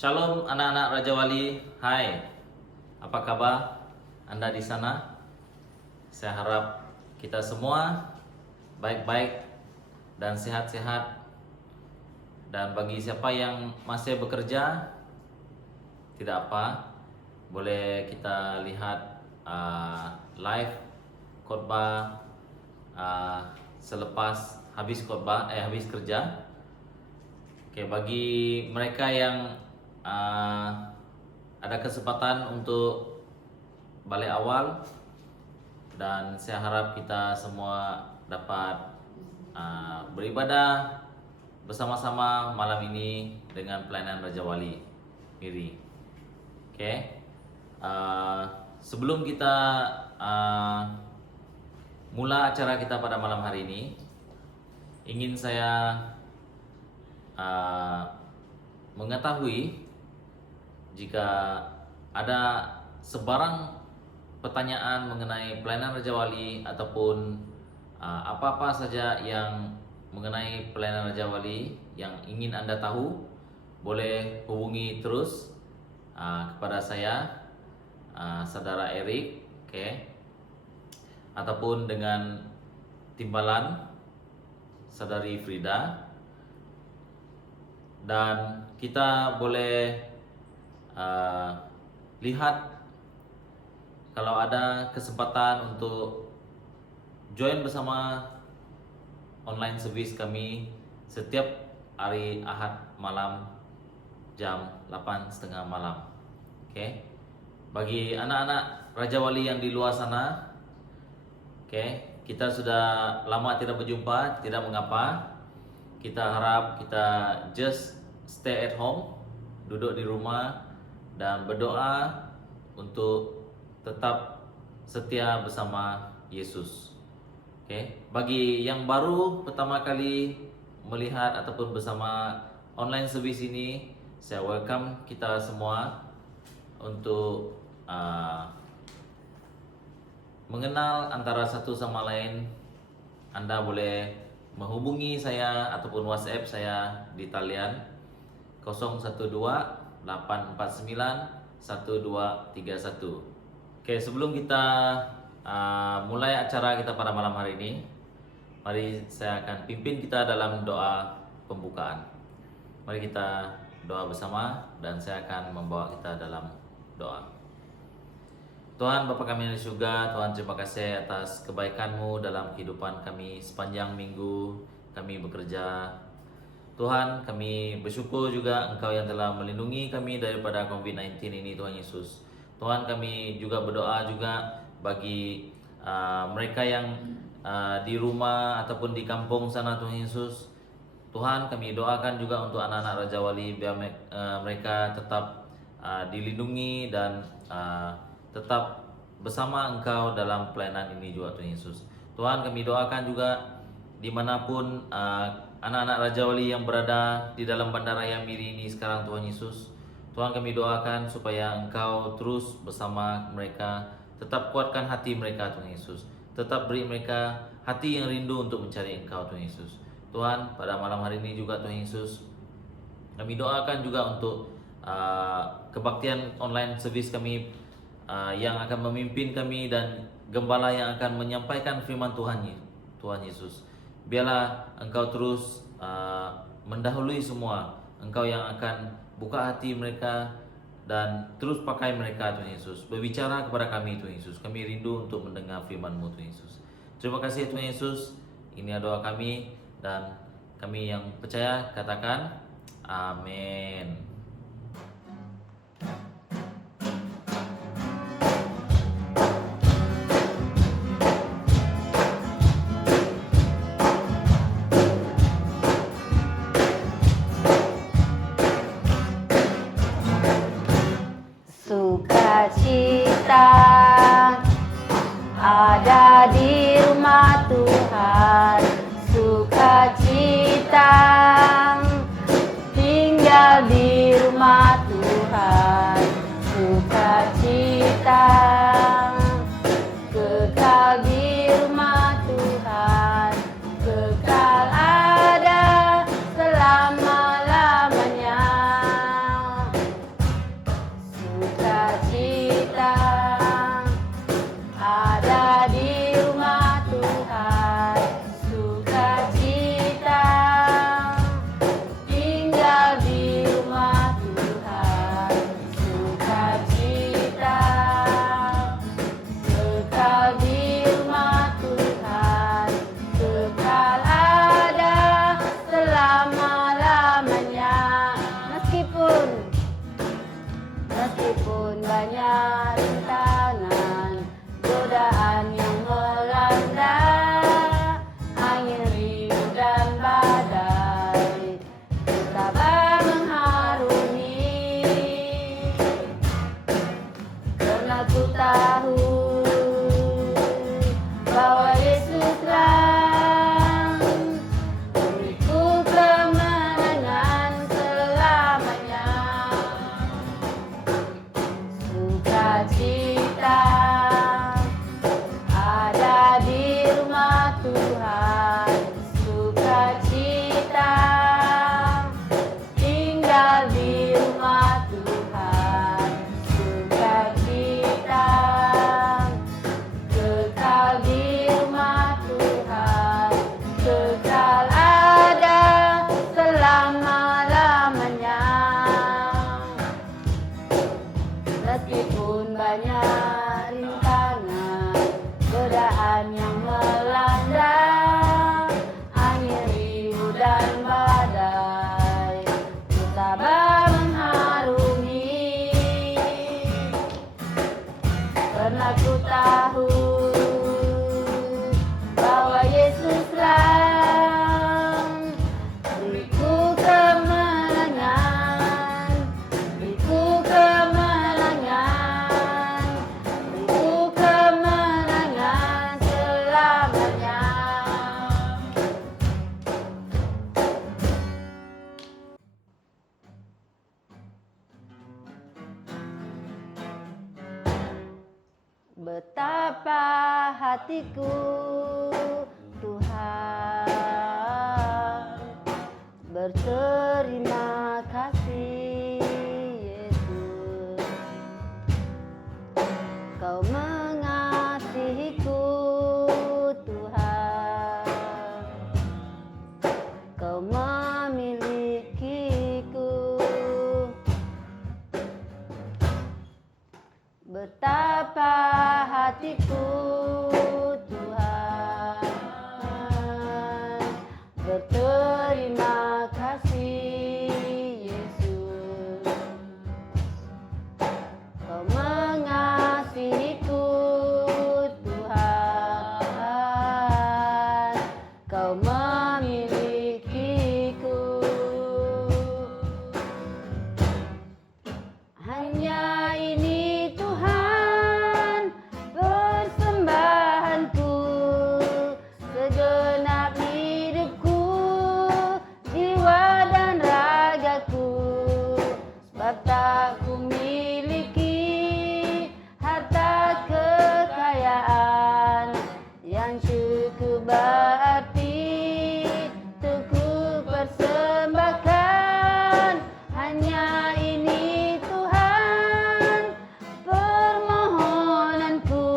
Shalom anak-anak Raja Wali. Hai, apa kabar Anda di sana? Saya harap kita semua baik-baik dan sehat-sehat. Dan bagi siapa yang masih bekerja, tidak apa, boleh kita lihat live khotbah selepas habis habis kerja. Oke, bagi mereka yang ada kesempatan untuk balik awal, dan saya harap kita semua dapat beribadah bersama-sama malam ini dengan pelayanan Raja Wali Miri. Oke, sebelum kita mula acara kita pada malam hari ini, ingin saya mengetahui jika ada sebarang pertanyaan mengenai pelayanan Raja Wali ataupun apa-apa saja yang mengenai pelayanan Raja Wali yang ingin Anda tahu, boleh hubungi terus kepada saya, Saudara Erik, ataupun dengan timbalan Saudari Frida. Dan kita boleh lihat kalau ada kesempatan untuk join bersama online service kami setiap hari Ahad malam jam 8:30 malam. Oke. Bagi anak-anak Raja Wali yang di luar sana, kita sudah lama tidak berjumpa, tidak mengapa. Kita harap kita just stay at home, duduk di rumah dan berdoa untuk tetap setia bersama Yesus. Bagi yang baru pertama kali melihat ataupun bersama online service ini, saya welcome kita semua untuk mengenal antara satu sama lain. Anda boleh menghubungi saya ataupun WhatsApp saya di talian 012-849-1231. Sebelum kita mulai acara kita pada malam hari ini, mari saya akan pimpin kita dalam doa pembukaan. Mari kita doa bersama dan saya akan membawa kita dalam doa. Tuhan Bapa kami yang di surga, Tuhan terima kasih atas kebaikan-Mu dalam kehidupan kami sepanjang minggu kami bekerja. Tuhan, kami bersyukur juga Engkau yang telah melindungi kami daripada COVID-19 ini, Tuhan Yesus. Tuhan, kami juga berdoa juga bagi mereka yang di rumah ataupun di kampung sana, Tuhan Yesus. Tuhan, kami doakan juga untuk anak-anak Raja Wali biar mereka tetap dilindungi dan tetap bersama Engkau dalam pelayanan ini juga, Tuhan Yesus. Tuhan, kami doakan juga dimanapun anak-anak Raja Wali yang berada di dalam Bandaraya Miri ini sekarang, Tuhan Yesus. Tuhan, kami doakan supaya Engkau terus bersama mereka, tetap kuatkan hati mereka, Tuhan Yesus. Tetap beri mereka hati yang rindu untuk mencari Engkau, Tuhan Yesus. Tuhan, pada malam hari ini juga, Tuhan Yesus, kami doakan juga untuk kebaktian online service kami yang akan memimpin kami dan gembala yang akan menyampaikan firman Tuhan Yesus. Biarlah Engkau terus mendahului semua. Engkau yang akan buka hati mereka dan terus pakai mereka, Tuhan Yesus. Berbicara kepada kami, Tuhan Yesus. Kami rindu untuk mendengar firman-Mu, Tuhan Yesus. Terima kasih, Tuhan Yesus. Ini doa kami dan kami yang percaya katakan amin. Sukacita ada di rumah Tuhan, sukacita tinggal di rumah Tuhan, sukacita kekal di rumah Tuhan, kekal ada selama-lamanya. Meskipun banyak rintangan, godaan yang melanda, angin riuh dan badai, tabah mengharumi. Karena ku tahu bahwa Yesuslah beriku kemenangan selamanya. Sukacita ada di rumah Tuhan, sukacita tinggal di rumah Tuhan, sukacita kekal di rumah Tuhan, kekal ada selama-lamanya. Meskipun banyak rintangan, godaan yang melanda, angin riuh dan badai, ku tabah mengharumi. Karena ku tahu bahwa Yesuslah beriku kemenangan, beriku kemenangan, beriku kemenangan selamanya. Betapa hatiku Tuhan berterima kasih, Yesus. Kau mengasihiku Tuhan, Kau memilikiku. Betapa hatiku Tuhan berterima kasih, Yesus. Kau mengasihiku Tuhan, Kau memilikiku. Hanya ini Tuhan persembahanku, segenap hidupku, jiwa dan ragaku. Sebab tak ku miliki harta kekayaan yang cukup berarti untuk ku persembahkan. Hanya ini Tuhan permohonanku,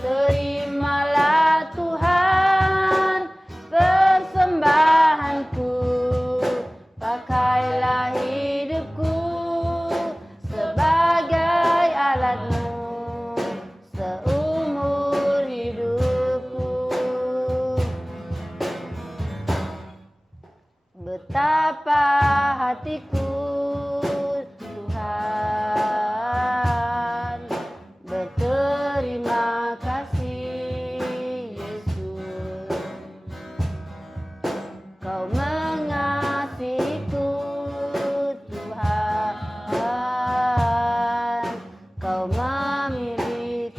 terimalah Tuhan persembahanku. Pakailah hidupku sebagai alat-Mu seumur hidupku. Betapa hatiku Tuhan berterima kasih, Yesus. Kau mengasihiku Tuhan, Kau memilikiku.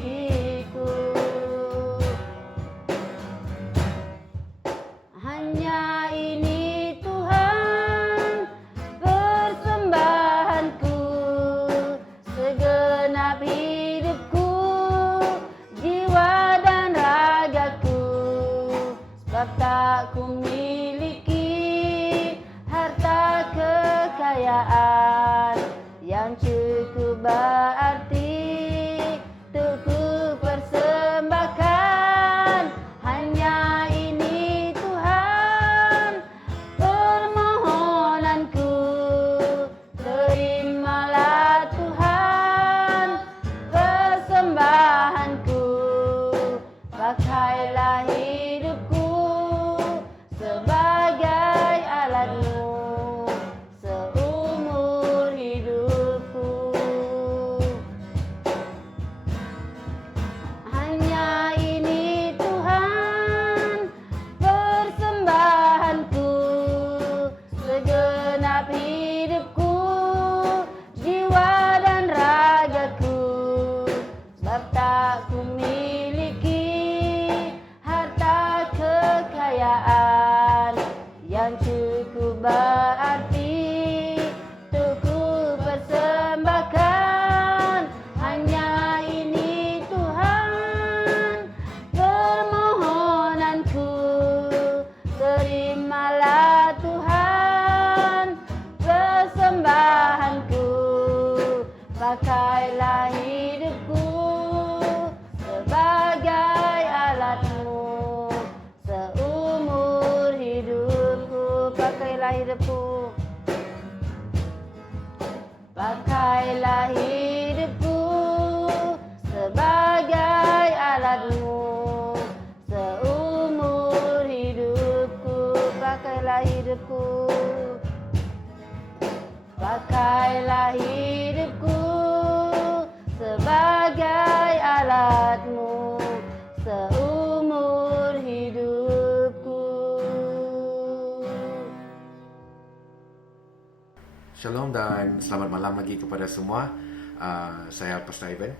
Hanya ini Tuhan persembahanku, segenap hidupku, jiwa dan ragaku. Sebab tak ku miliki harta kekayaan yang cukup berarti untuk ku persembahkan. Hanya ini Tuhan permohonanku, terimalah Tuhan persembahanku. Pakailah hidupku sebagai alat-Mu seumur hidupku. Pakailah hidupku sebagai alatmu, seumur hidupku. Pakailah hidupku, pakailah hidupku sebagai alatmu, seumur hidupku. Shalom dan selamat malam lagi kepada semua. Saya Pastor Ivan.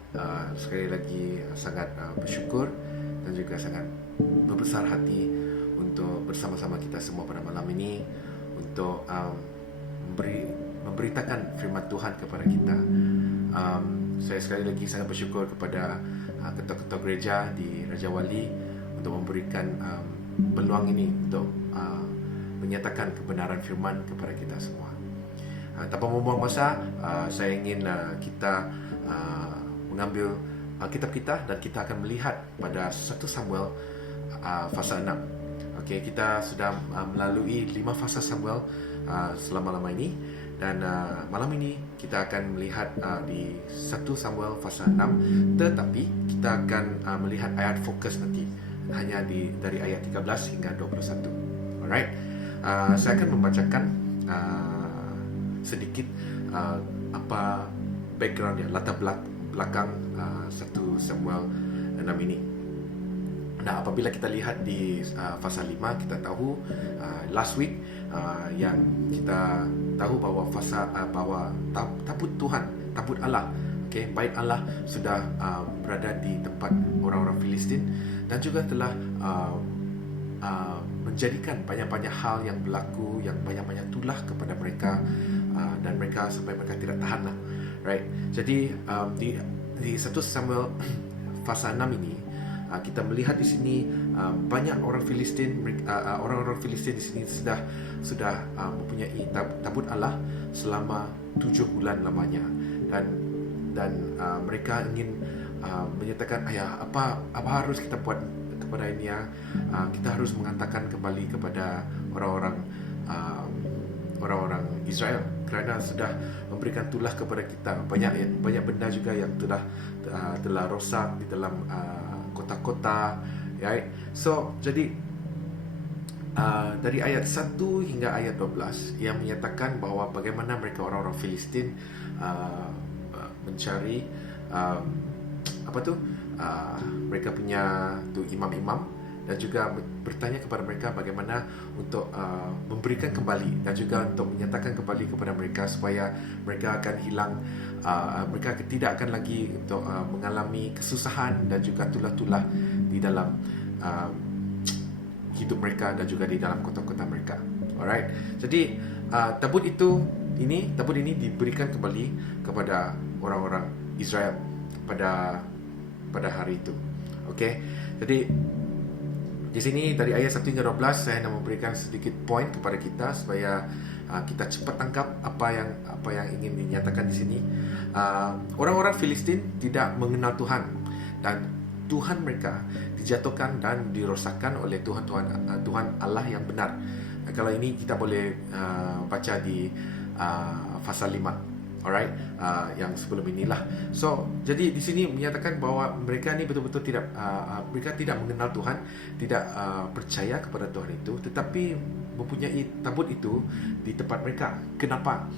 Sekali lagi sangat bersyukur dan juga sangat berbesar hati untuk bersama-sama kita semua pada malam ini untuk memberitakan firman Tuhan kepada kita. Saya sekali lagi sangat bersyukur kepada ketua-ketua gereja di Raja Wali untuk memberikan peluang ini untuk menyatakan kebenaran firman kepada kita semua. Tanpa membuang masa, saya ingin kita mengambil kitab kita dan kita akan melihat pada 1 Samuel fasa 6. Okey, kita sudah melalui 5 fasa Samuel selama-lama ini, dan malam ini kita akan melihat di 1 Samuel fasa 6, tetapi kita akan melihat ayat fokus nanti hanya dari ayat 13 hingga 21. Alright. Saya akan membacakan sedikit apa background dia, latar belakang 1 Samuel 6 ini. Nah, apabila kita lihat di fasa 5, kita tahu last week yang kita tahu bahawa bahawa tabut Tuhan, tabut Allah, okay, bait Allah sudah berada di tempat orang-orang Filistin, dan juga telah menjadikan banyak-banyak hal yang berlaku, yang banyak-banyak tulah kepada mereka, dan mereka sampai mereka tidak tahan lah, right? Jadi di 1 Samuel fasa 6 ini kita melihat di sini banyak orang Filistin, orang-orang Filistin di sini sudah mempunyai tabut Allah selama 7 bulan lamanya, dan mereka ingin menyatakan, ayah, apa harus kita buat kepada ini ya? Kita harus mengatakan kembali kepada orang-orang Israel, kerana sudah memberikan tulah kepada kita banyak benda juga yang telah rosak di dalam kota-kota, right? So jadi dari ayat 1 hingga ayat 12 yang menyatakan bahawa bagaimana mereka orang-orang Filistin mencari mereka punya imam-imam, dan juga bertanya kepada mereka bagaimana untuk memberikan kembali dan juga untuk menyatakan kembali kepada mereka supaya mereka akan hilang, mereka tidak akan lagi untuk mengalami kesusahan dan juga tulah-tulah di dalam hidup mereka dan juga di dalam kota-kota mereka. Alright. Jadi tabut ini diberikan kembali kepada orang-orang Israel pada hari itu. Okey. Jadi di sini dari ayat 1 hingga 12 saya nak memberikan sedikit poin kepada kita supaya kita cepat tangkap apa yang ingin dinyatakan di sini. Orang-orang Filistin tidak mengenal Tuhan, dan Tuhan mereka dijatuhkan dan dirosakkan oleh Tuhan Allah yang benar. Kalau ini kita boleh baca di fasa 5. Alright, yang sebelum inilah. So, jadi di sini menyatakan bahawa mereka ni betul-betul mereka tidak mengenal Tuhan, tidak percaya kepada Tuhan itu, tetapi mempunyai tabut itu di tempat mereka. Kenapa?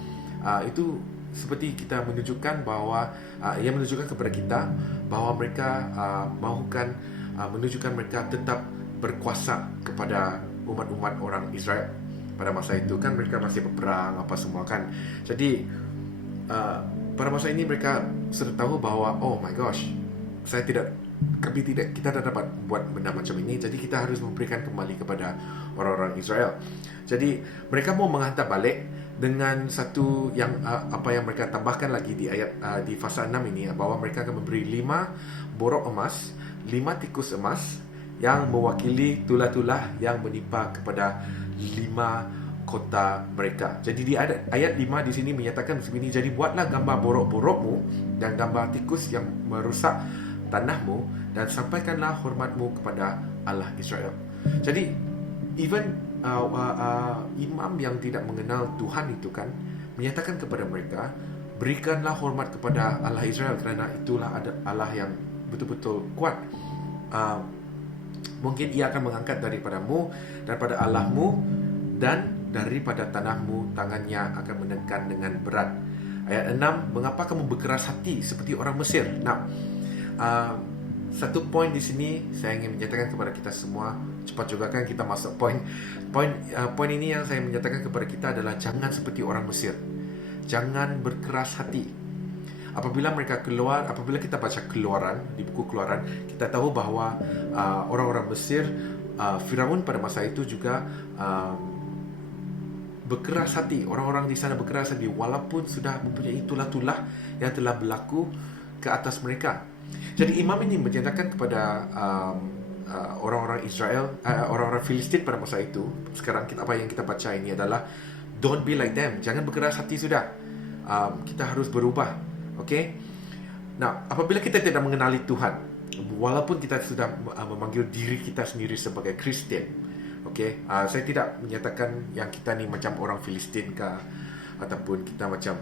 Itu seperti kita menunjukkan bahawa ia menunjukkan kepada kita bahawa mereka mahukan menunjukkan mereka tetap berkuasa kepada umat-umat orang Israel pada masa itu. Kan mereka masih berperang apa semua kan. Jadi pada masa ini mereka sudah tahu bahawa, oh my gosh, kita tidak dapat buat benda macam ini, jadi kita harus memberikan kembali kepada orang-orang Israel. Jadi mereka mau menghantar balik dengan satu yang apa yang mereka tambahkan lagi di ayat di fasa 6 ini, bahawa mereka akan memberi 5 borok emas, 5 tikus emas yang mewakili tulah-tulah yang menimpa kepada 5 kota mereka. Jadi di ayat 5 di sini menyatakan begini, jadi buatlah gambar borok-borokmu dan gambar tikus yang merusak tanahmu, dan sampaikanlah hormatmu kepada Allah Israel. Jadi even imam yang tidak mengenal Tuhan itu kan menyatakan kepada mereka berikanlah hormat kepada Allah Israel, kerana itulah Allah yang betul-betul kuat. Mungkin ia akan mengangkat daripadamu, daripada Allahmu, dan daripada tanahmu tangannya akan menekan dengan berat. Ayat 6, mengapa kamu berkeras hati seperti orang Mesir? Nah, satu poin di sini saya ingin menyatakan kepada kita semua. Cepat juga kan kita masuk poin ini yang saya menyatakan kepada kita adalah jangan seperti orang Mesir. Jangan berkeras hati. Apabila kita baca Keluaran, di buku Keluaran, kita tahu bahawa orang-orang Mesir, Firaun pada masa itu juga berkeras hati. Orang-orang di sana berkeras hati walaupun sudah mempunyai tulah-tulah yang telah berlaku ke atas mereka. Jadi imam ini menyatakan kepada orang-orang Israel, orang-orang Filistin pada masa itu, sekarang apa yang kita baca ini adalah don't be like them. Jangan berkeras hati sudah. Kita harus berubah. Okay? Nah, apabila kita tidak mengenali Tuhan, walaupun kita sudah memanggil diri kita sendiri sebagai Kristian, okay? Saya tidak menyatakan yang kita ni macam orang Filistin ke, ataupun kita macam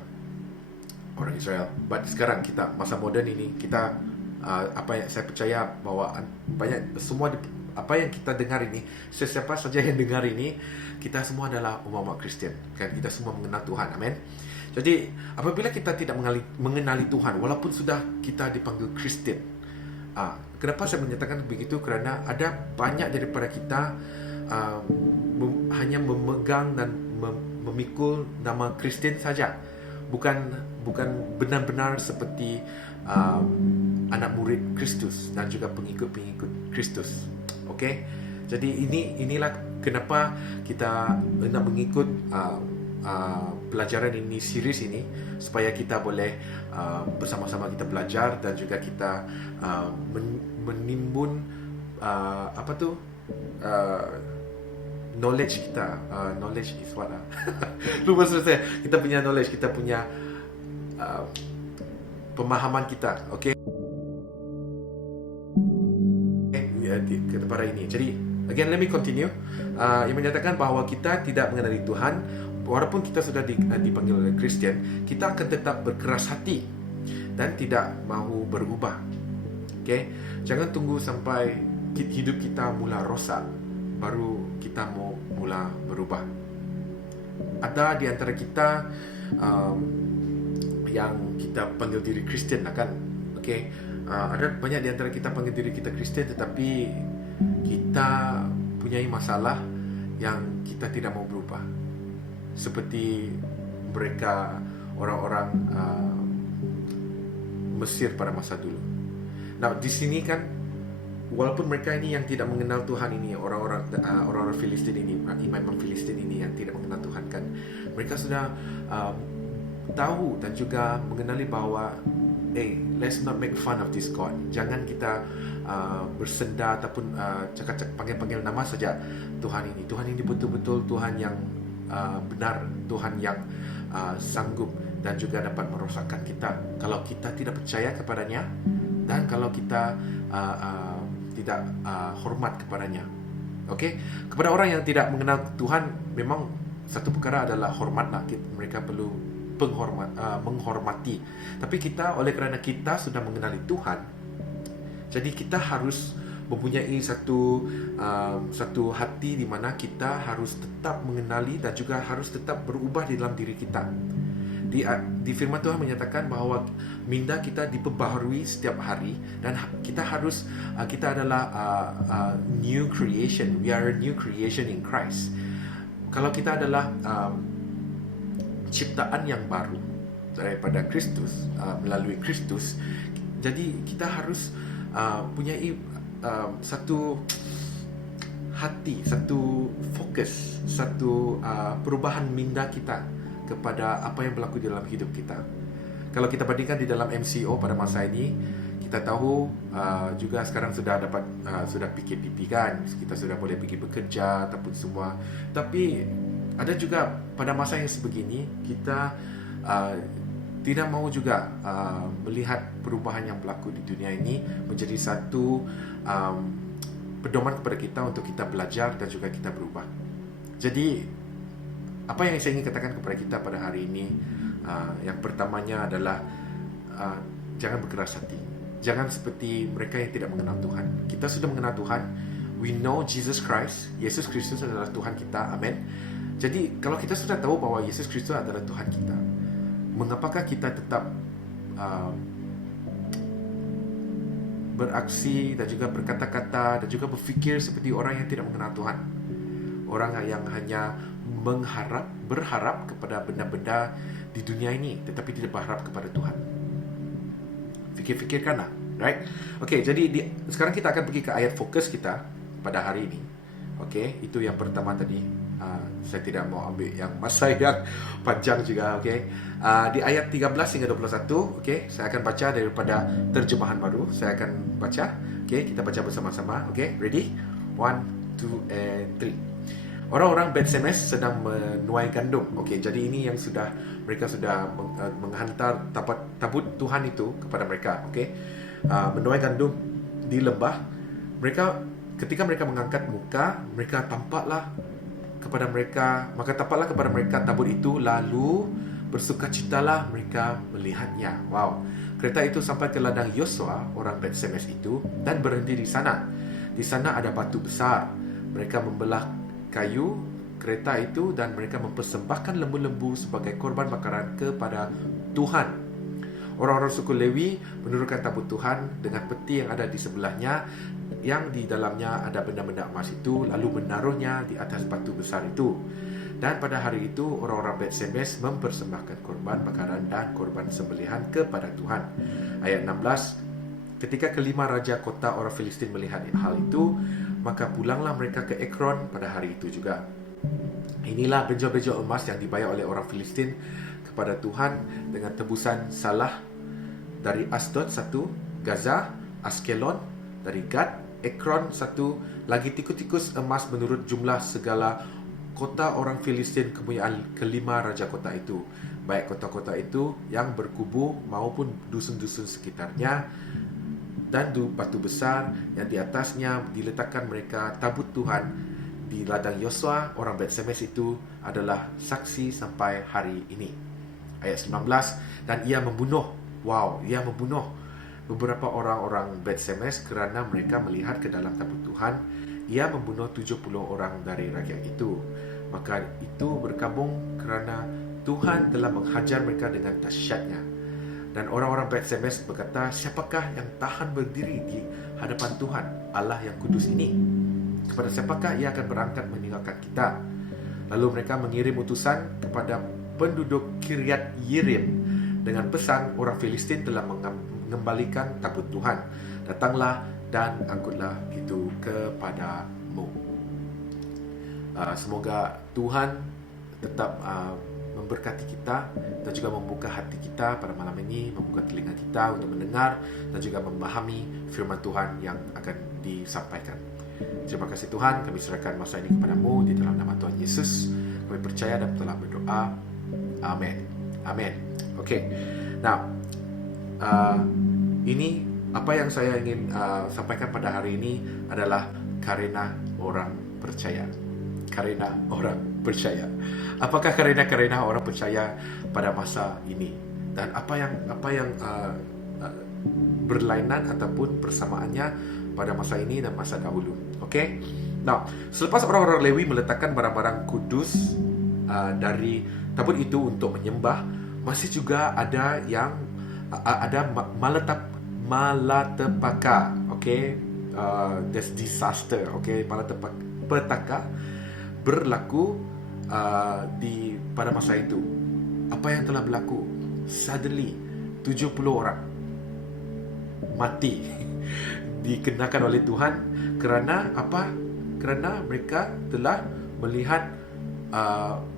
orang Israel. But sekarang kita masa moden ini, kita saya percaya bahawa apa yang kita dengar ini, sesiapa saja yang dengar ini, kita semua adalah umat Kristian, kan? Kita semua mengenal Tuhan. Amin. Jadi apabila kita tidak mengenali Tuhan, walaupun sudah kita dipanggil Kristian, kenapa saya menyatakan begitu? Kerana ada banyak daripada kita hanya memegang dan memikul nama Kristian saja, bukan benar-benar seperti anak murid Kristus dan juga pengikut-pengikut Kristus. Okey. Jadi inilah kenapa kita nak mengikut pelajaran ini, series ini, supaya kita boleh bersama-sama kita belajar dan juga kita menimbun knowledge kita. Knowledge is what? Lupa saya. Kita punya knowledge, kita punya pemahaman kita. Okey. Kepada ini. Jadi again, let me continue. Yang menyatakan bahawa kita tidak mengenali Tuhan, walaupun kita sudah dipanggil oleh Kristian, kita akan tetap berkeras hati dan tidak mahu berubah. Okay? Jangan tunggu sampai hidup kita mula rosak baru kita mau mula berubah. Ada di antara kita yang kita panggil diri Kristian lah, kan? Okay? Ada banyak di antara kita panggil diri kita Kristian, tetapi kita punyai masalah yang kita tidak mau berubah, seperti mereka orang-orang Mesir pada masa dulu. Nah, di sini kan, walaupun mereka ini yang tidak mengenal Tuhan ini, orang-orang Filistin ini, imam Filistin ini yang tidak mengenal Tuhan, kan, mereka sudah tahu dan juga mengenali bahawa let's not make fun of this God. Jangan kita bersenda ataupun panggil nama saja Tuhan ini. Tuhan ini betul-betul Tuhan yang benar, Tuhan yang sanggup dan juga dapat merosakkan kita kalau kita tidak percaya kepadanya, dan kalau kita tidak hormat kepadanya. Okey, kepada orang yang tidak mengenal Tuhan, memang satu perkara adalah hormatlah. Mereka perlu menghormati. Tapi kita, oleh kerana kita sudah mengenali Tuhan, jadi kita harus mempunyai satu hati di mana kita harus tetap mengenali dan juga harus tetap berubah di dalam diri kita. Di firman Tuhan menyatakan bahawa minda kita diperbaharui setiap hari, dan kita adalah new creation. We are a new creation in Christ. Kalau kita adalah ciptaan yang baru daripada Kristus, melalui Kristus, jadi kita harus punyai satu hati, satu fokus, satu perubahan minda kita kepada apa yang berlaku di dalam hidup kita. Kalau kita bandingkan di dalam MCO pada masa ini, kita tahu juga sekarang sudah PKP kan, kita sudah boleh pergi bekerja ataupun semua. Tapi ada juga pada masa yang sebegini, kita tidak mahu juga melihat perubahan yang berlaku di dunia ini menjadi satu pedoman kepada kita untuk kita belajar dan juga kita berubah. Jadi apa yang saya ingin katakan kepada kita pada hari ini, Yang pertamanya adalah jangan berkeras hati. Jangan seperti mereka yang tidak mengenal Tuhan. Kita sudah mengenal Tuhan. We know Jesus Christ. Yesus Kristus adalah Tuhan kita. Amin. Jadi kalau kita sudah tahu bahwa Yesus Kristus adalah Tuhan kita, mengapakah kita tetap beraksi dan juga berkata-kata dan juga berfikir seperti orang yang tidak mengenal Tuhan? Orang yang hanya berharap kepada benda-benda di dunia ini, tetapi tidak berharap kepada Tuhan. Fikir-fikirkanlah, right? Okay, jadi sekarang kita akan pergi ke ayat fokus kita pada hari ini. Okay, itu yang pertama tadi. Saya tidak mau ambil yang masa yang panjang juga. Okay, di ayat 13 hingga 21. Okay, saya akan baca daripada terjemahan baru. Saya akan baca. Okay, kita baca bersama-sama. Okay, ready? 1, 2, and 3. Orang-orang Bet Semes sedang menuai gandum. Okey, jadi ini yang mereka sudah menghantar tabut Tuhan itu kepada mereka. Okey, menuai gandum di lembah. Ketika mereka mengangkat muka, maka tampaklah kepada mereka tabut itu, lalu bersukacitalah mereka melihatnya. Wow. Kereta itu sampai ke ladang Yosua, orang Bet Semes itu, dan berhenti di sana. Di sana ada batu besar. Mereka membelah kayu kereta itu dan mereka mempersembahkan lembu-lembu sebagai korban bakaran kepada Tuhan. Orang-orang suku Lewi menurunkan tabut Tuhan dengan peti yang ada di sebelahnya, yang di dalamnya ada benda-benda emas itu, lalu menaruhnya di atas batu besar itu. Dan pada hari itu orang-orang Bet Semes mempersembahkan korban bakaran dan korban sembelihan kepada Tuhan. Ayat 16. Ketika kelima raja kota orang Filistin melihat hal itu, maka pulanglah mereka ke Ekron pada hari itu juga. Inilah benjol-benjol emas yang dibayar oleh orang Filistin kepada Tuhan dengan tebusan salah dari Asdod 1, Gaza, Askelon, dari Gad, Ekron 1, lagi tikus-tikus emas menurut jumlah segala kota orang Filistin kepunyaan kelima raja kota itu, baik kota-kota itu yang berkubu maupun dusun-dusun sekitarnya, dan batu besar yang di atasnya diletakkan mereka tabut Tuhan di ladang Yosua orang Bet Semes itu adalah saksi sampai hari ini. Ayat 19. Dan ia membunuh beberapa orang-orang Bet Semes kerana mereka melihat ke dalam tabut Tuhan. Ia membunuh 70 orang dari rakyat itu. Maka itu berkabung kerana Tuhan telah menghajar mereka dengan dahsyatnya. Dan orang-orang Bet Semes berkata, siapakah yang tahan berdiri di hadapan Tuhan Allah yang kudus ini? Kepada siapakah ia akan berangkat meninggalkan kita? Lalu mereka mengirim utusan kepada penduduk Kiryat Yerim dengan pesan, orang Filistin telah mengembalikan tabut Tuhan. Datanglah dan angkutlah itu kepadamu. Semoga Tuhan tetap memberkati kita dan juga membuka hati kita pada malam ini, membuka telinga kita untuk mendengar dan juga memahami firman Tuhan yang akan disampaikan. Terima kasih Tuhan, kami serahkan masa ini kepadamu di dalam nama Tuhan Yesus. Kami percaya dan telah berdoa. Amin. Amin. Okey. Now, ini apa yang saya ingin sampaikan pada hari ini adalah karena orang percaya. Karena orang percaya. Apakah karena orang percaya pada masa ini? Dan apa yang berlainan ataupun persamaannya pada masa ini dan masa dahulu? Okey. Now, selepas orang-orang Lewi meletakkan barang-barang kudus dari tabut itu untuk menyembah, masih juga ada yang malatepaka. Okey. There's disaster. Okey, malatepaka berlaku pada masa itu. Apa yang telah berlaku? Suddenly 70 orang mati dikenakan oleh Tuhan kerana apa? Kerana mereka telah melihat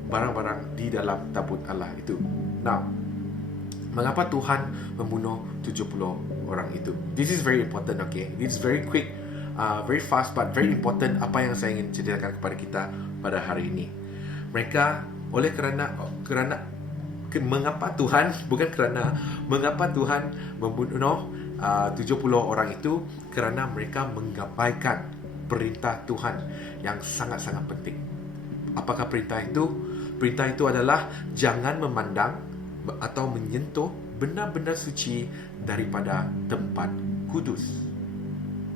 barang-barang di dalam tabut Allah itu. Now, mengapa Tuhan membunuh 70 orang itu? This is very important, okay? This is very quick, very fast but very important apa yang saya ingin ceritakan kepada kita pada hari ini. Mereka mengapa Tuhan membunuh 70 orang itu? Kerana mereka mengabaikan perintah Tuhan yang sangat-sangat penting. Apakah perintah itu? Perintah itu adalah jangan memandang atau menyentuh benda-benda suci daripada tempat kudus.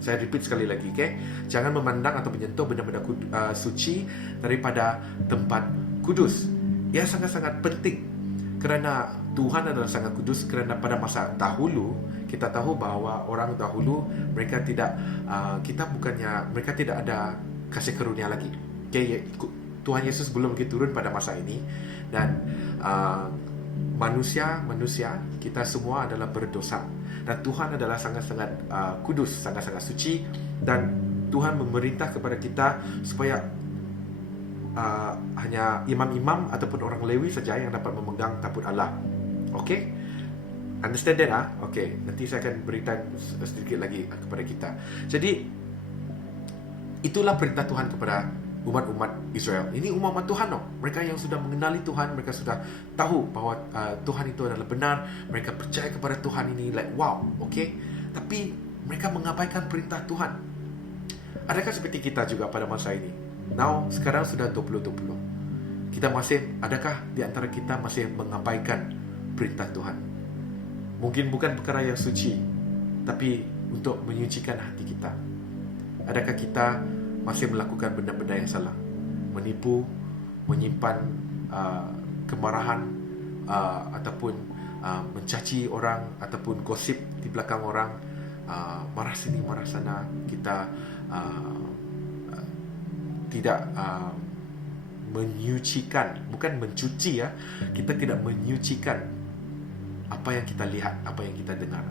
Saya repeat sekali lagi, okay? Jangan memandang atau menyentuh benda-benda suci daripada tempat kudus. Ia sangat-sangat penting kerana Tuhan adalah sangat kudus. Kerana pada masa dahulu kita tahu bahawa orang dahulu mereka tidak mereka tidak ada kasih karunia lagi. Okay? Tuhan Yesus belum turun pada masa ini, dan manusia kita semua adalah berdosa, dan Tuhan adalah sangat-sangat kudus, sangat-sangat suci, dan Tuhan memerintah kepada kita supaya hanya imam-imam ataupun orang Lewi saja yang dapat memegang tabut Allah. Okay? Understand that? Okay, nanti saya akan beritahu sedikit lagi kepada kita. Jadi itulah perintah Tuhan kepada umat-umat Israel. Ini umat-umat Tuhan, mereka yang sudah mengenali Tuhan, mereka sudah tahu bahawa Tuhan itu adalah benar, mereka percaya kepada Tuhan ini, like wow, okay? Tapi mereka mengabaikan perintah Tuhan. Adakah seperti kita juga pada masa ini? Now, sekarang sudah 2020. Adakah di antara kita masih mengabaikan perintah Tuhan? Mungkin bukan perkara yang suci, tapi untuk menyucikan hati kita. Adakah kita masih melakukan benda-benda yang salah, menipu, menyimpan kemarahan, ataupun mencaci orang, ataupun gosip di belakang orang, marah sini marah sana. Kita tidak menyucikan, bukan mencuci ya, kita tidak menyucikan apa yang kita lihat, apa yang kita dengar,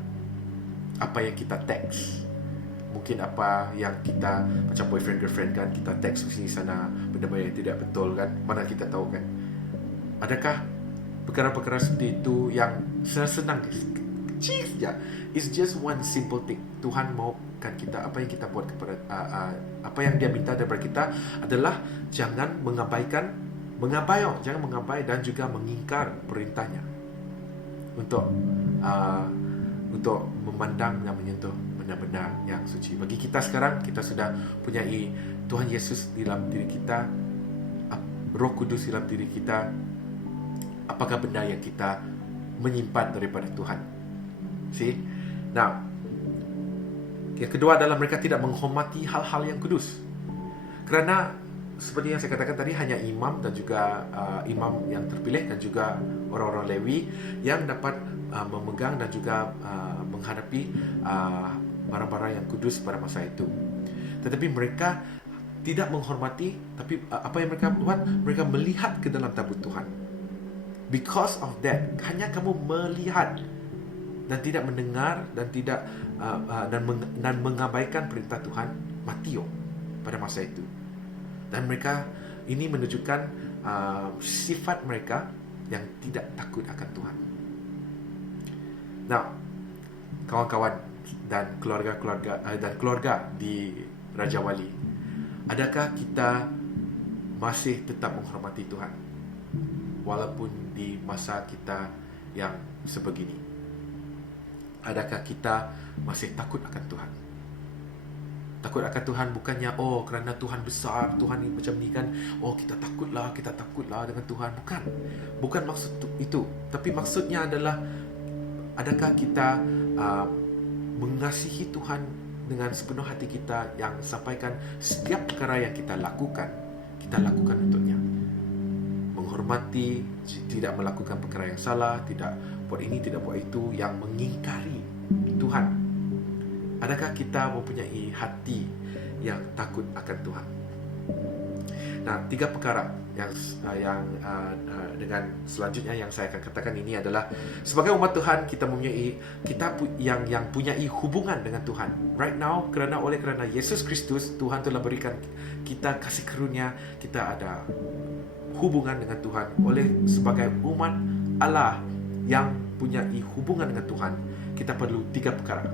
apa yang kita teks. Mungkin apa yang kita, macam boyfriend girlfriend kan, kita teks sini sana benda-benda yang tidak betul kan, mana kita tahu kan. Adakah perkara-perkara seperti itu yang senang kecil saja? It's just one simple thing. Tuhan maukan kita, apa yang kita buat kepada apa yang Dia minta daripada kita adalah jangan jangan mengabai dan juga mengingkar perintahnya untuk memandang dan menyentuh benda-benda yang suci. Bagi kita sekarang, kita sudah punya Tuhan Yesus di dalam diri kita, Roh Kudus di dalam diri kita. Apakah benda yang kita menyimpan daripada Tuhan? See? Now, yang kedua adalah mereka tidak menghormati hal-hal yang kudus. Kerana seperti yang saya katakan tadi, hanya imam dan juga imam yang terpilih dan juga orang-orang Lewi yang dapat memegang dan juga menghadapi barang-barang yang kudus pada masa itu. Tetapi mereka tidak menghormati, tapi apa yang mereka buat? Mereka melihat ke dalam tabut Tuhan. Because of that, hanya kamu melihat dan tidak mendengar dan tidak dan mengabaikan perintah Tuhan, mati pada masa itu. Dan mereka ini menunjukkan sifat mereka yang tidak takut akan Tuhan. Nah, kawan-kawan dan keluarga di Raja Wali, adakah kita masih tetap menghormati Tuhan walaupun di masa kita yang sebegini? Adakah kita masih takut akan Tuhan? Takut akan Tuhan bukannya kerana Tuhan besar, Tuhan ini macam ni kan, kita takutlah dengan Tuhan. Bukan maksud itu. Tapi maksudnya adalah, adakah kita mengasihi Tuhan dengan sepenuh hati kita, yang sampaikan setiap perkara yang kita lakukan untuknya. Menghormati, tidak melakukan perkara yang salah, tidak buat ini, tidak buat itu, yang mengingkari Tuhan. Adakah kita mempunyai hati yang takut akan Tuhan? Nah, 3 perkara yang dengan selanjutnya yang saya akan katakan ini adalah, sebagai umat Tuhan kita yang punyai hubungan dengan Tuhan. Right now, oleh kerana Yesus Kristus, Tuhan telah berikan kita kasih karunia, kita ada hubungan dengan Tuhan. Sebagai umat Allah yang punyai hubungan dengan Tuhan, kita perlu 3 perkara.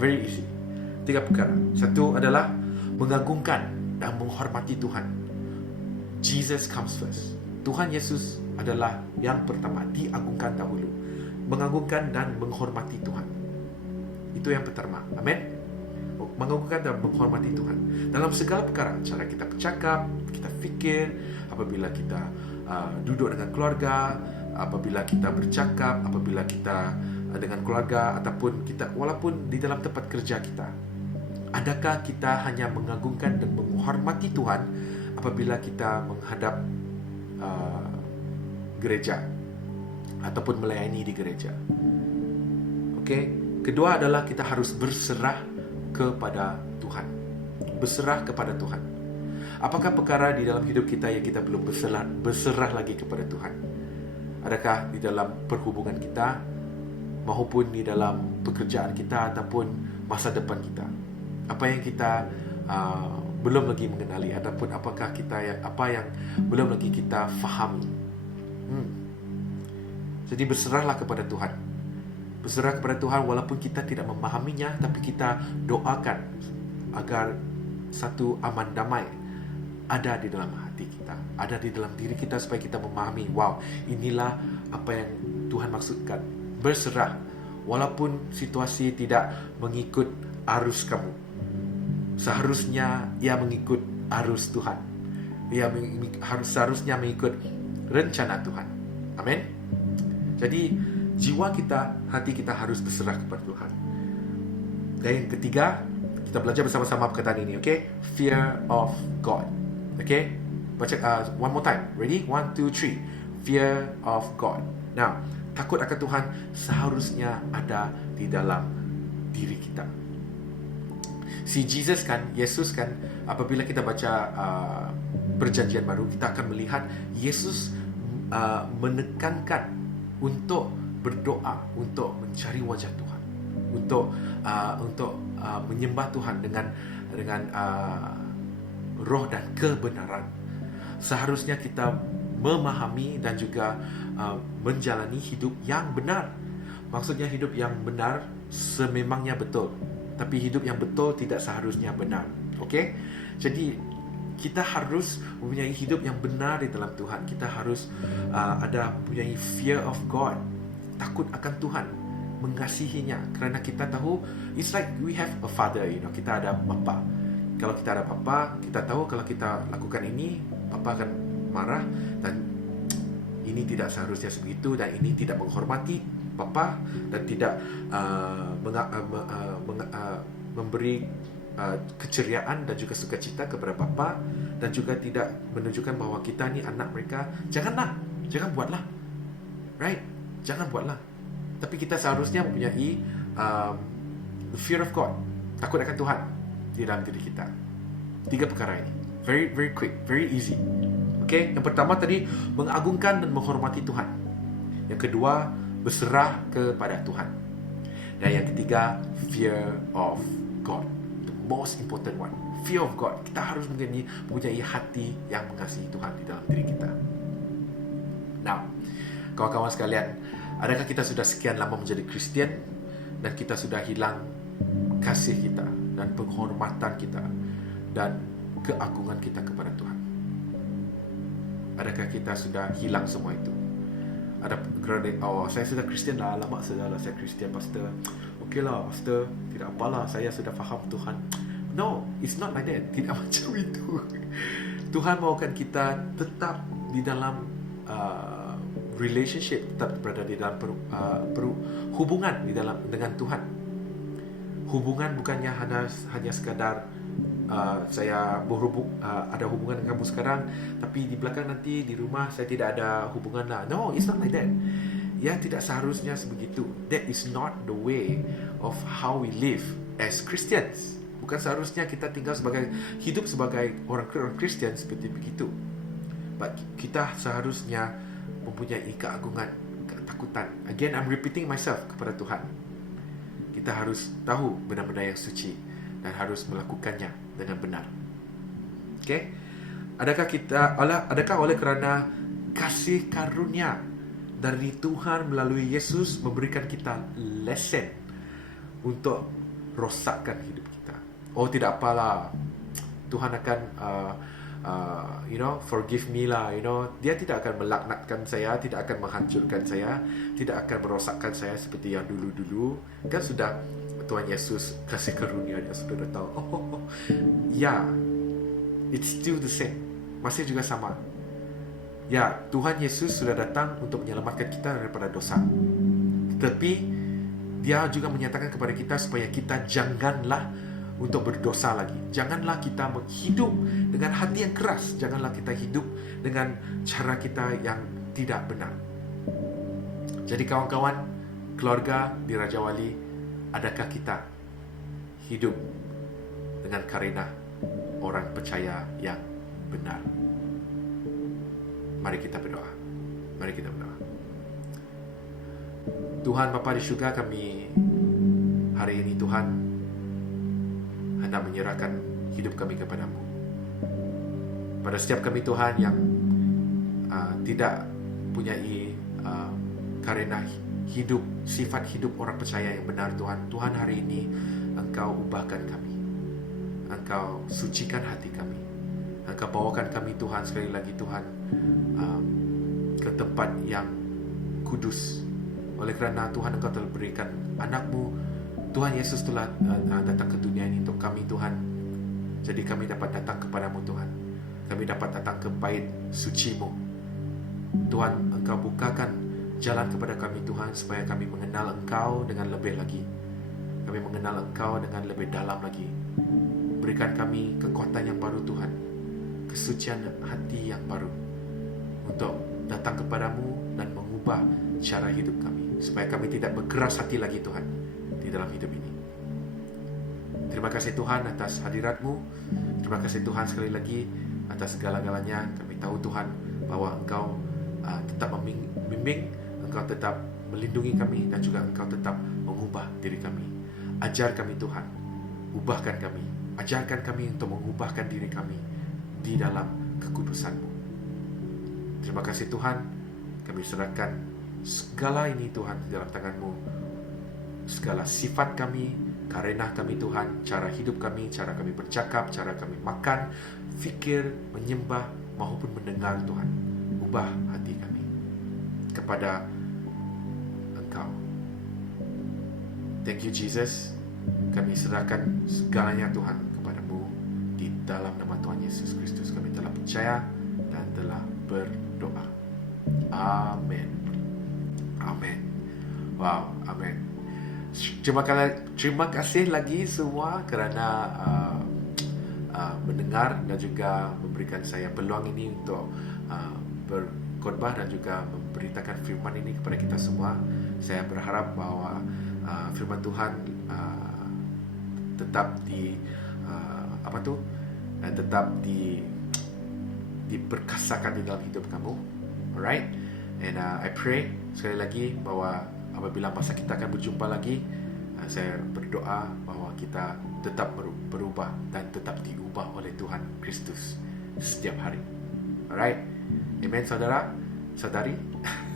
Very easy. 3 perkara. Satu adalah mengagungkan dan menghormati Tuhan. Jesus comes first. Tuhan Yesus adalah yang pertama, diagungkan dahulu. Mengagungkan dan menghormati Tuhan. Itu yang pertama. Amin. Mengagungkan dan menghormati Tuhan dalam segala perkara. Cara kita bercakap, kita fikir, apabila kita duduk dengan keluarga, apabila kita bercakap, apabila kita dengan keluarga, ataupun kita walaupun di dalam tempat kerja kita. Adakah kita hanya mengagungkan dan menghormati Tuhan apabila kita menghadap gereja ataupun melayani di gereja? Okey. Kedua adalah kita harus berserah kepada Tuhan. Berserah kepada Tuhan. Apakah perkara di dalam hidup kita yang kita belum berserah lagi kepada Tuhan? Adakah di dalam perhubungan kita, maupun di dalam pekerjaan kita, ataupun masa depan kita? Apa yang kita belum lagi mengenali, ataupun apakah apa yang belum lagi kita fahami? Jadi berserahlah kepada Tuhan. Berserah kepada Tuhan walaupun kita tidak memahaminya, tapi kita doakan agar satu aman damai ada di dalam hati kita, ada di dalam diri kita, supaya kita memahami, wow, inilah apa yang Tuhan maksudkan. Berserah walaupun situasi tidak mengikut arus kamu. Seharusnya ia mengikut arus Tuhan. Ia seharusnya mengikut rencana Tuhan. Amin. Jadi jiwa kita, hati kita harus berserah kepada Tuhan. Dan yang ketiga, kita belajar bersama-sama perkataan ini, okay? Fear of God. Okay? Baca one more time. Ready? 1, 2, 3. Fear of God. Now, takut akan Tuhan seharusnya ada di dalam diri kita. Si Yesus kan, apabila kita baca perjanjian baru, kita akan melihat Yesus menekankan untuk berdoa, untuk mencari wajah Tuhan, untuk menyembah Tuhan dengan roh dan kebenaran. Seharusnya kita memahami dan juga menjalani hidup yang benar. Maksudnya hidup yang benar sememangnya betul, tapi hidup yang betul tidak seharusnya benar. Okey? Jadi kita harus mempunyai hidup yang benar di dalam Tuhan. Kita harus mempunyai fear of God, takut akan Tuhan, mengasihinya, kerana kita tahu it's like we have a father, kita ada bapa. Kalau kita ada bapa, kita tahu kalau kita lakukan ini, bapa akan marah, dan ini tidak seharusnya begitu, dan ini tidak menghormati bapa, dan tidak memberi keceriaan dan juga sukacita kepada bapa, dan juga tidak menunjukkan bahawa kita ni anak mereka. Jangan buatlah, right? Jangan buatlah. Tapi kita seharusnya mempunyai fear of God, takut akan Tuhan di dalam diri kita. 3 perkara ini, very very quick, very easy. Okay? Yang pertama tadi, mengagungkan dan menghormati Tuhan. Yang kedua, berserah kepada Tuhan. Dan yang ketiga, fear of God, the most important one. Fear of God. Kita harus mempunyai hati yang mengasihi Tuhan di dalam diri kita. Now, kawan-kawan sekalian, adakah kita sudah sekian lama menjadi Kristian dan kita sudah hilang kasih kita dan penghormatan kita dan keagungan kita kepada Tuhan? Adakah kita sudah hilang semua itu? Ada kerana saya sudah Kristian dah, lama sudah saya Kristian, pastor. Okeylah pastor, tidak apalah, saya sudah faham Tuhan. No, it's not like that. Tidak macam itu. Tuhan mahukan kita tetap di dalam relationship, tetap berada di dalam hubungan dengan Tuhan. Hubungan bukannya hanya sekadar saya ada hubungan dengan kamu sekarang, tapi di belakang nanti di rumah saya tidak ada hubungan lah. No, it's not like that. Ya, tidak seharusnya sebegitu. That is not the way of how we live as Christians. Bukan seharusnya kita hidup sebagai orang Kristian seperti begitu. But kita seharusnya mempunyai keagungan, ketakutan. Again, I'm repeating myself kepada Tuhan. Kita harus tahu benda-benda yang suci dan harus melakukannya dengan benar. Okay? Adakah oleh kerana kasih karunia dari Tuhan melalui Yesus memberikan kita lesen untuk rosakkan hidup kita? Oh, tidak apalah, Tuhan akan forgive me lah, Dia tidak akan melaknatkan saya, tidak akan menghancurkan saya, tidak akan merosakkan saya seperti yang dulu-dulu. Kan sudah Tuhan Yesus kasih karunia, Dia sudah datang. Yeah, it's still the same, masih juga sama. Ya, Tuhan Yesus sudah datang untuk menyelamatkan kita daripada dosa. Tetapi Dia juga menyatakan kepada kita supaya kita janganlah untuk berdosa lagi. Janganlah kita hidup dengan hati yang keras. Janganlah kita hidup dengan cara kita yang tidak benar. Jadi kawan-kawan, keluarga di Raja Wali, adakah kita hidup dengan karena orang percaya yang benar? Mari kita berdoa. Mari kita berdoa. Tuhan Bapa di surga, kami hari ini Tuhan hendak menyerahkan hidup kami kepadamu. Pada setiap kami Tuhan yang tidak punyai karena hidup, sifat hidup orang percaya yang benar Tuhan. Tuhan hari ini Engkau ubahkan kami. Engkau sucikan hati kami. Engkau bawakan kami Tuhan sekali lagi Tuhan ke tempat yang kudus. Oleh kerana Tuhan Engkau telah berikan anak-Mu, Tuhan Yesus telah datang ke dunia ini untuk kami Tuhan. Jadi kami dapat datang kepadamu Tuhan. Kami dapat datang ke bait suci-Mu. Tuhan, Engkau bukakan jalan kepada kami Tuhan, supaya kami mengenal Engkau dengan lebih lagi. Kami mengenal Engkau dengan lebih dalam lagi. Berikan kami kekuatan yang baru Tuhan, kesucian hati yang baru, untuk datang kepadamu dan mengubah cara hidup kami, supaya kami tidak berkeras hati lagi Tuhan di dalam hidup ini. Terima kasih Tuhan atas hadirat-Mu. Terima kasih Tuhan sekali lagi atas segala-galanya. Kami tahu Tuhan bahwa Engkau tetap membimbing, Engkau tetap melindungi kami, dan juga Engkau tetap mengubah diri kami. Ajar kami Tuhan, ubahkan kami, ajarkan kami untuk mengubahkan diri kami di dalam kekudusan-Mu. Terima kasih Tuhan, kami serahkan segala ini Tuhan di dalam tangan-Mu. Segala sifat kami, karena kami Tuhan, cara hidup kami, cara kami bercakap, cara kami makan, fikir, menyembah maupun mendengar Tuhan. Ubah hati kami kepada Engkau. Thank you Jesus. Kami serahkan segalanya Tuhan kepadamu. Di dalam nama Tuhan Yesus Kristus kami telah percaya dan telah berdoa. Amin. Amin. Wow, amin. Terima kasih lagi semua kerana mendengar dan juga memberikan saya peluang ini untuk berkhotbah dan juga memberitakan firman ini kepada kita semua. Saya berharap bahwa firman Tuhan tetap diperkasakan di dalam hidup kamu. Alright? And I pray sekali lagi bahwa apabila masa kita akan berjumpa lagi, saya berdoa bahwa kita tetap berubah dan tetap diubah oleh Tuhan Kristus setiap hari. Alright? Amen, saudara, saudari,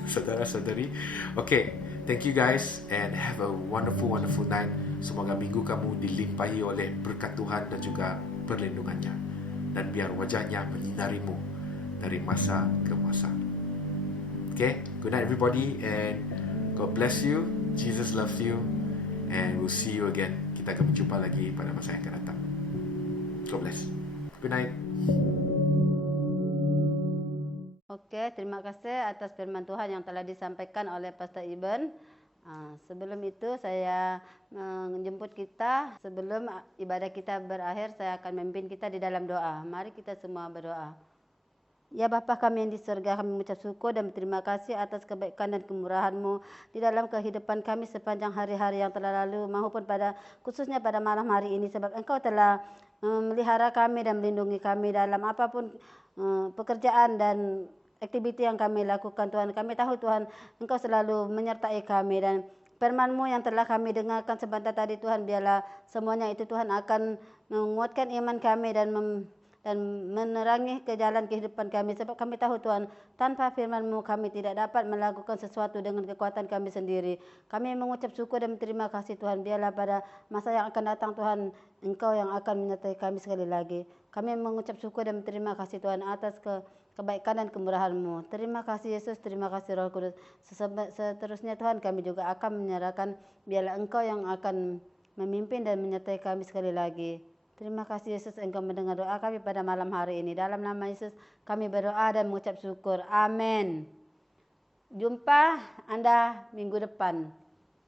saudara-saudari. Okay, thank you guys and have a wonderful night. Semoga minggu kamu dilimpahi oleh berkat Tuhan dan juga perlindungannya, dan biar wajahnya menyinarimu dari masa ke masa. Okay, good night everybody and God bless you. Jesus loves you and we'll see you again. Kita akan berjumpa lagi pada masa yang akan datang. God bless. Good night. Oke, terima kasih atas firman Tuhan yang telah disampaikan oleh Pastor Iben. Sebelum itu saya menjemput kita, sebelum ibadah kita berakhir, saya akan memimpin kita di dalam doa. Mari kita semua berdoa. Ya Bapa kami yang di surga, kami mengucap syukur dan berterima kasih atas kebaikan dan kemurahan-Mu di dalam kehidupan kami sepanjang hari-hari yang telah lalu, maupun khususnya pada malam hari ini, sebab Engkau telah memelihara kami dan melindungi kami dalam apapun pekerjaan dan aktiviti yang kami lakukan. Tuhan, kami tahu Tuhan, Engkau selalu menyertai kami, dan firman-Mu yang telah kami dengarkan sebentar tadi Tuhan, biarlah semuanya itu Tuhan akan menguatkan iman kami dan menerangi ke jalan kehidupan kami. Sebab kami tahu Tuhan, tanpa firman-Mu kami tidak dapat melakukan sesuatu dengan kekuatan kami sendiri. Kami mengucap syukur dan berterima kasih Tuhan. Biarlah pada masa yang akan datang Tuhan, Engkau yang akan menyertai kami sekali lagi. Kami mengucap syukur dan berterima kasih Tuhan atas kebaikan dan kemurahan-Mu. Terima kasih Yesus, terima kasih Roh Kudus. Seterusnya Tuhan, kami juga akan menyerahkan, biarlah Engkau yang akan memimpin dan menyertai kami sekali lagi. Terima kasih Yesus Engkau mendengar doa kami pada malam hari ini. Dalam nama Yesus kami berdoa dan mengucap syukur. Amin. Jumpa Anda minggu depan.